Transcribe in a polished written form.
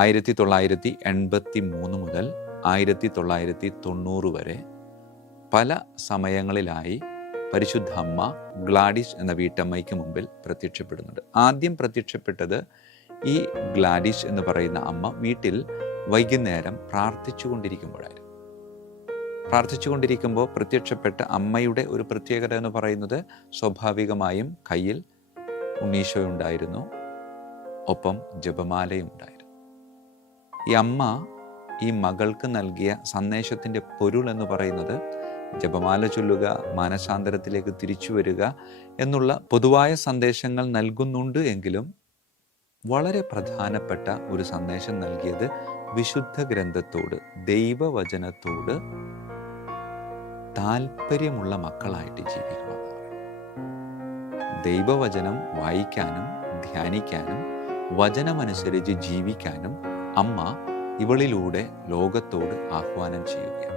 1983 മുതൽ 1990 വരെ പല സമയങ്ങളിലായി പരിശുദ്ധ അമ്മ ഗ്ലാഡിസ് എന്ന വീട്ടമ്മയ്ക്ക് മുമ്പിൽ പ്രത്യക്ഷപ്പെടുന്നുണ്ട്. ആദ്യം പ്രത്യക്ഷപ്പെട്ടത് ഈ ഗ്ലാഡിസ് എന്ന് പറയുന്ന അമ്മ വീട്ടിൽ വൈകുന്നേരം പ്രാർത്ഥിച്ചുകൊണ്ടിരിക്കുമ്പോൾ പ്രത്യക്ഷപ്പെട്ട അമ്മയുടെ ഒരു പ്രത്യേകത എന്ന് പറയുന്നത് സ്വാഭാവികമായും കയ്യിൽ ഉണ്ണീശോയുണ്ടായിരുന്നു, ഒപ്പം ജപമാലയും ഉണ്ടായിരുന്നു. ഈ അമ്മ ഈ മകൾക്ക് നൽകിയ സന്ദേശത്തിൻ്റെ പൊരുൾ എന്ന് പറയുന്നത് ജപമാല ചൊല്ലുക, മാനസാന്തരത്തിലേക്ക് തിരിച്ചു വരിക എന്നുള്ള പൊതുവായ സന്ദേശങ്ങൾ നൽകുന്നുണ്ട് എങ്കിലും വളരെ പ്രധാനപ്പെട്ട ഒരു സന്ദേശം നൽകിയത് വിശുദ്ധ ഗ്രന്ഥത്തോട്, ദൈവവചനത്തോട് താല്പര്യമുള്ള മക്കളായിട്ട് ജീവിക്കുക. ദൈവവചനം വായിക്കാനും ധ്യാനിക്കാനും വചനമനുസരിച്ച് ജീവിക്കാനും അമ്മ ഇവളിലൂടെ ലോകത്തോട് ആഹ്വാനം ചെയ്യുകയാണ്.